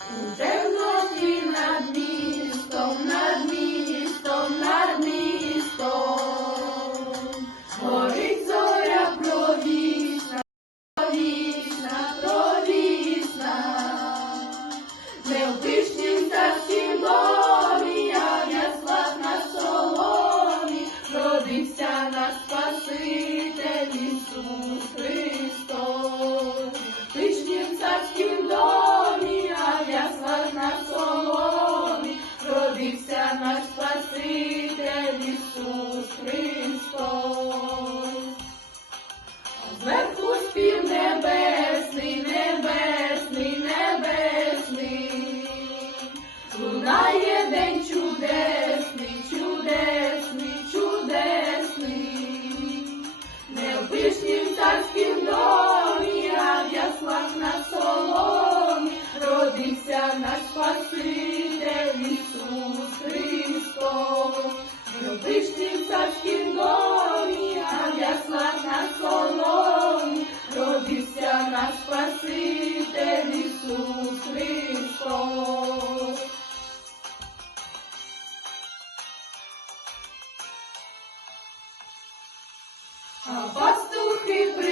Then наш Спаситель пастухи